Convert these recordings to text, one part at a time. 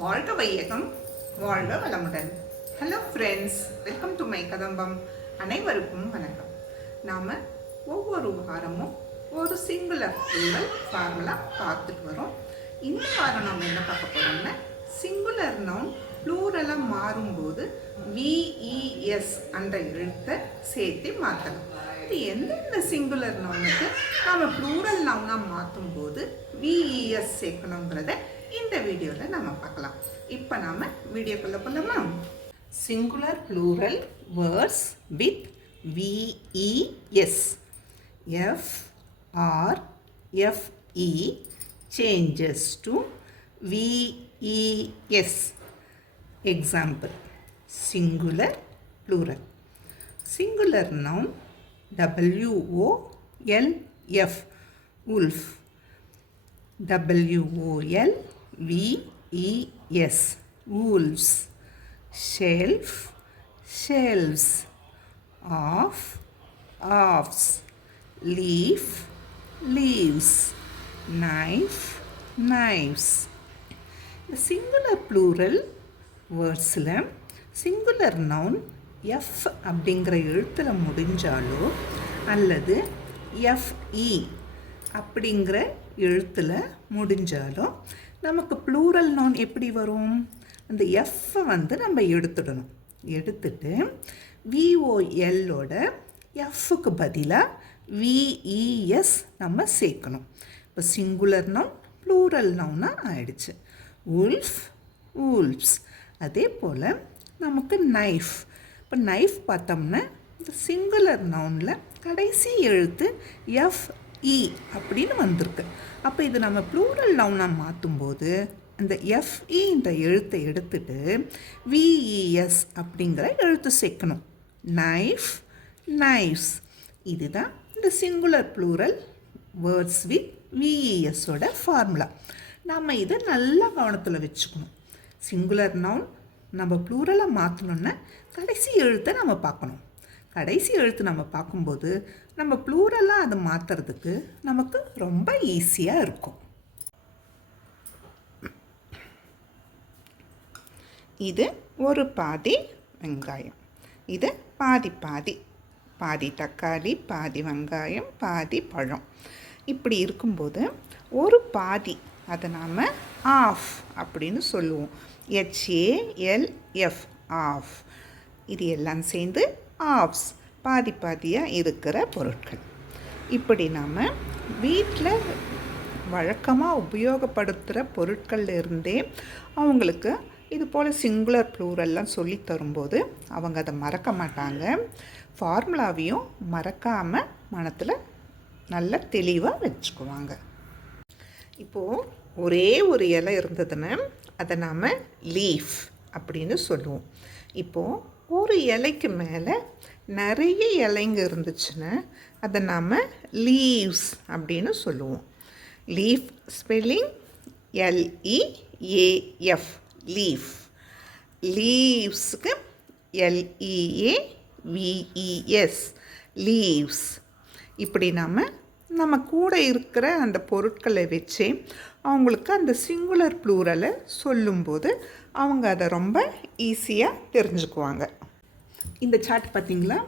வாழ்க வையகம், வாழ்க வளமுடன். Hello friends, welcome to my கதம்பம். அனைவருக்கும் வணக்கம். நாம் ஒவ்வொரு வாரமும் ஒரு சிங்குலர் ப்ளூரல் ஃபார்முலா பார்த்துட்டு வரோம். இந்த வாரம் நம்ம என்ன பார்க்க போகிறோம்னா, சிங்குலர் நவுன் ப்ளூரலாக மாறும்போது விஇஎஸ் அந்த எழுத்தை சேர்த்து மாற்றணும். இது எந்தெந்த சிங்குலர் நவுனுக்கு நாம் ப்ளூரல் நவுனாக மாற்றும் போது விஇஎஸ் சேர்க்கணுங்கிறத இந்த வீடியோவில் நம்ம பார்க்கலாம். இப்போ நாம் வீடியோக்குள்ளே போகலாமா? Singular plural words with VES. FRFE changes to VES. Example: singular plural. Singular noun WOLF, wolf. WOLVES, wolves. Shelf, shelves. Off, offs. Leaf, leaves. Knife, knives. The singular plural வேர்ட்ஸில் சிங்குலர் நவுன் எஃப் அப்படிங்கிற எழுத்தில் முடிஞ்சாலோ அல்லது FE அப்படிங்கிற எழுத்தில் முடிஞ்சாலும் நமக்கு plural noun எப்படி வரும்? அந்த எஃப்பை நம்ம எடுத்துடணும். எடுத்துட்டு விஓஎல்லோட எஃப்க்கு பதிலாக விஇஎஸ் நம்ம சேர்க்கணும். இப்போ சிங்குலர் நவுன் ப்ளூரல் நவுனாக ஆயிடுச்சு. Wolf, wolves. அதே போல் நமக்கு நைஃப். இப்போ நைஃப் பார்த்தோம்னா இந்த சிங்குலர் நவுனில் கடைசி எழுத்து எஃப்இ அப்படின்னு வந்திருக்கு. அப்போ இது நம்ம ப்ளூரல் நவுனாக மாற்றும்போது அந்த எஃப்இன்ற எழுத்தை எடுத்துட்டு விஇஎஸ் அப்படிங்கிற எழுத்து சேர்க்கணும். Knife, knives. இதுதான் இந்த சிங்குலர் ப்ளூரல் வேர்ட்ஸ் வித் விஇஎஸோட ஃபார்முலா. நம்ம இதை நல்லா கவனத்தில் வச்சுக்கணும். சிங்குலர் நவுன் நம்ம ப்ளூரலாக மாற்றணுன்னா கடைசி எழுத்தை நம்ம பார்க்கணும். கடைசி எழுத்து நம்ம பார்க்கும்போது நம்ம ப்ளூரலாக அதை மாற்றுறதுக்கு நமக்கு ரொம்ப ஈஸியாக இருக்கும். இது ஒரு பாதி வெங்காயம், இது பாதி பாதி, பாதி தக்காளி, பாதி வெங்காயம், பாதி பழம். இப்படி இருக்கும்போது ஒரு பாதி அதை நாம் ஆஃப் அப்படின்னு சொல்லுவோம். HALF, half. இது எல்லாம் சேர்ந்து ஆஃப்ஸ், பாதி பாதியாக இருக்கிற பொருட்கள். இப்படி நாம் வீட்டில் வழக்கமாக உபயோகப்படுத்துகிற பொருட்கள்லேருந்தே அவங்களுக்கு இது போல் சிங்குலர் ப்ளூரல்லாம் சொல்லி தரும்போது அவங்க அதை மறக்க மாட்டாங்க. ஃபார்முலாவையும் மறக்காமல் மனத்தில் நல்ல தெளிவாக வச்சுக்குவாங்க. இப்போது ஒரே ஒரு இலை இருந்ததுன்னா அதை நாம் லீஃப் அப்படின்னு சொல்லுவோம். இப்போது ஒரு இலைக்கு மேலே நிறைய இலைங்க இருந்துச்சுன்னா அதை நாம் லீவ்ஸ் அப்படின்னு சொல்லுவோம். Leaf spelling LEAF, leaf. லீவ்ஸுக்கு LEAVES, லீவ்ஸ். இப்படி நம்ம கூட இருக்கிற அந்த பொருட்களை வச்சு அவங்களுக்கு அந்த சிங்குலர் ப்ளூரலை சொல்லும்போது அவங்க அதை ரொம்ப ஈஸியாக தெரிஞ்சுக்குவாங்க. இந்த சார்ட் பார்த்திங்களா?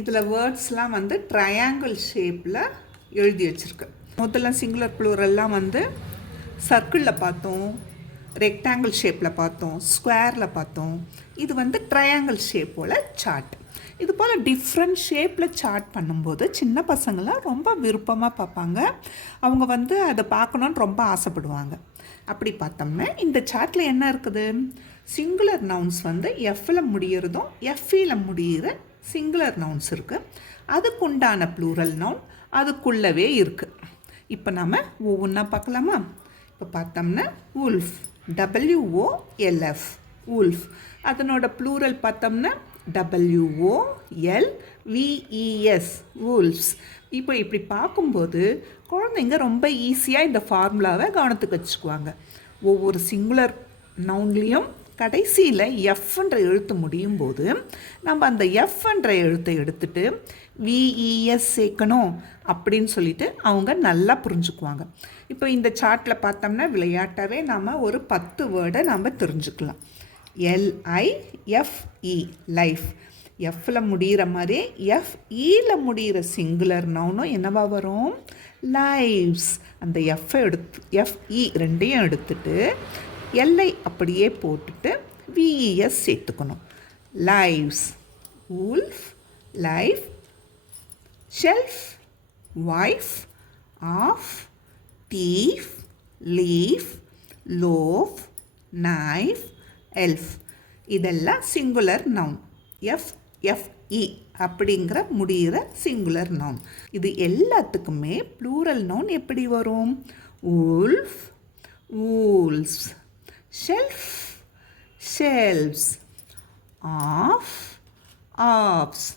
இதில் வேர்ட்ஸ்லாம் ட்ரையாங்கிள் ஷேப்பில் எழுதி வச்சுருக்கு. முதல்ல சிங்குலர் ப்ளூரல்லாம் சர்க்கிளில் பார்த்தோம், ரெக்டாங்கிள் ஷேப்பில் பார்த்தோம், ஸ்கொயரில் பார்த்தோம். இது ட்ரையாங்கிள் ஷேப்போட சார்ட். இது போல் டிஃப்ரெண்ட் ஷேப்பில் சார்ட் பண்ணும்போது சின்ன பசங்களாம் ரொம்ப விருப்பமாக பார்ப்பாங்க. அவங்க அதை பார்க்கணுன்னு ரொம்ப ஆசைப்படுவாங்க. அப்படி பார்த்தோம்னா இந்த சார்ட்டில் என்ன இருக்குது? சிங்குலர் நவுன்ஸ் எஃப்பில் முடிகிறதும் எஃப்இயில் முடிகிற சிங்குலர் நவுன்ஸ் இருக்குது. அதுக்குண்டான ப்ளூரல் நவுன் அதுக்குள்ளவே இருக்குது. இப்போ நம்ம ஒவ்வொன்றா பார்க்கலாமா? இப்போ பார்த்தோம்னா உல்ஃப், WOLF, உல்ஃப். அதனோட ப்ளூரல் பார்த்தோம்னா WOLVES, wolves. இப்போ இப்படி பார்க்கும்போது குழந்தைங்க ரொம்ப ஈஸியாக இந்த ஃபார்முலாவை கவனத்துக்கு வச்சுக்குவாங்க. ஒவ்வொரு சிங்குலர் நவுன்லேயும் கடைசியில் எஃப்ன்ற எழுத்து முடியும் போது நம்ம அந்த எஃப்ன்ற எழுத்தை எடுத்துட்டு விஇஎஸ் சேர்க்கணும் அப்படின்னு சொல்லிட்டு அவங்க நல்லா புரிஞ்சுக்குவாங்க. இப்போ இந்த சார்ட்டில் பார்த்தோம்னா விளையாட்டாகவே நாம் ஒரு 10 வேர்டை நாம் தெரிஞ்சுக்கலாம். LIFE லைஃப், எஃப்பில் முடிகிற மாதிரி FEல முடிகிற சிங்குலர் நவுனும் என்னவா வரும்? லைவ்ஸ். அந்த FE ரெண்டையும் எடுத்துட்டு எல்ஐ அப்படியே போட்டுட்டு விஇஎஸ் சேர்த்துக்கணும். Lives, wolf, life, shelf, wife, off, thief, leaf, loaf, knife, elf. இதெல்லாம் சிங்குலர் நவுன். FE அப்படிங்கிற முடிகிற சிங்குலர் நவுன். இது எல்லாத்துக்குமே ப்ளூரல் நவுன் எப்படி வரும்? Wolf, wolves, shelf, shelves, off, offs,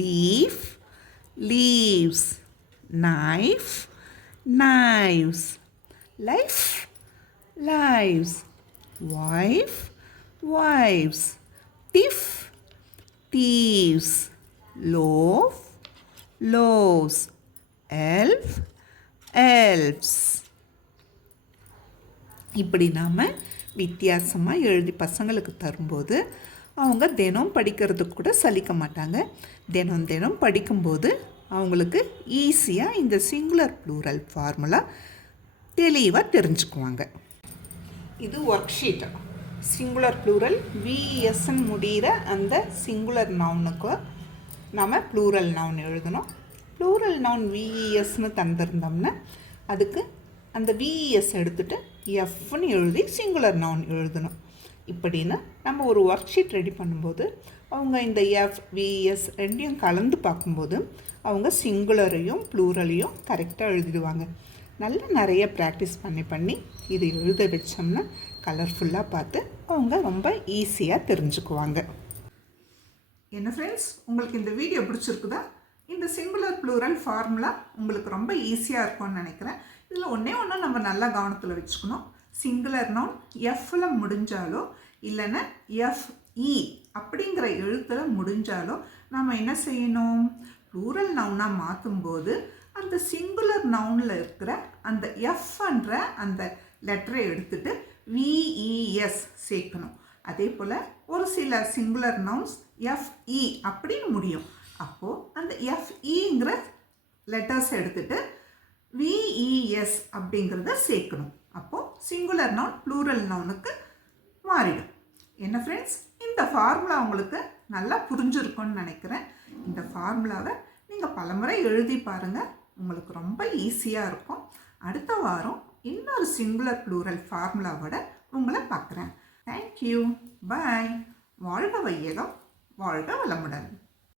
leaf, leaves, knife, knives, life, lives, wife, wives, thief, thieves, loaf, loaves, elf, elves. இப்படி நாம் வித்தியாசமாக எழுதி பசங்களுக்கு தரும்போது அவங்க தினம் படிக்கிறதுக்கு கூட சலிக்க மாட்டாங்க. தினம் தினம் படிக்கும்போது அவங்களுக்கு ஈஸியாக இந்த சிங்குலர் ப்ளூரல் ஃபார்முலா தெளிவாக தெரிஞ்சுக்குவாங்க. இது ஒர்க் ஷீட். சிங்குலர் ப்ளூரல் விஎஸ்ன்னு முடிகிற அந்த சிங்குலர் நவுனுக்கு நாம் ப்ளூரல் நவுன் எழுதணும். ப்ளூரல் நவுன் விஇஎஸ்ன்னு தந்திருந்தோம்னா அதுக்கு அந்த விஇஎஸ் எடுத்துகிட்டு எஃப்னு எழுதி சிங்குலர் நவுன் எழுதணும். இப்படின்னு நம்ம ஒரு ஒர்க் ஷீட் ரெடி பண்ணும்போது அவங்க இந்த எஃப் விஎஸ் ரெண்டையும் கலந்து பார்க்கும்போது அவங்க சிங்குலரையும் ப்ளூரலையும் கரெக்டாக எழுதிடுவாங்க. நிறைய ப்ராக்டிஸ் பண்ணி இது எழுத வச்சோம்னா கலர்ஃபுல்லாக பார்த்து அவங்க ரொம்ப ஈஸியாக தெரிஞ்சுக்குவாங்க. என்ன ஃப்ரெண்ட்ஸ், உங்களுக்கு இந்த வீடியோ பிடிச்சிருக்குதா? இந்த சிங்குலர் ப்ளூரல் ஃபார்முலா உங்களுக்கு ரொம்ப ஈஸியாக இருக்கும்னு நினைக்கிறேன். இதில் ஒன்றே நம்ம நல்லா கவனத்தில் வச்சுக்கணும். சிங்குலர் நவுன் எஃப்ல முடிஞ்சாலோ இல்லைன்னா FE அப்படிங்கிற எழுத்தில் முடிஞ்சாலோ நம்ம என்ன செய்யணும்? ப்ளூரல் நவுனாக மாற்றும்போது அந்த சிங்குலர் நவுனில் இருக்கிற அந்த எஃப்ன்ற அந்த லெட்டரை எடுத்துகிட்டு விஇஎஸ் சேர்க்கணும். அதே போல் ஒரு சில சிங்குலர் நவுன்ஸ் FE அப்படின்னு முடியும். அப்போது அந்த FEங்கிற லெட்டர்ஸ் எடுத்துகிட்டு விஇஎஸ் அப்படிங்கிறத சேர்க்கணும். அப்போது சிங்குலர் நவுன் ப்ளூரல் நவுனுக்கு மாறிடும். என்ன ஃப்ரெண்ட்ஸ், இந்த ஃபார்முலா உங்களுக்கு நல்லா புரிஞ்சிருக்கும்னு நினைக்கிறேன். இந்த ஃபார்முலாவை நீங்கள் பலமுறை எழுதி பாருங்கள், உங்களுக்கு ரொம்ப ஈஸியாக இருக்கும். அடுத்த வாரம் இன்னொரு சிங்குலர் ப்ளூரல் ஃபார்முலாவோட உங்களை பார்க்குறேன். தேங்க்யூ, பாய். வாழ்க வையகம், வாழ்க வளமுடன்.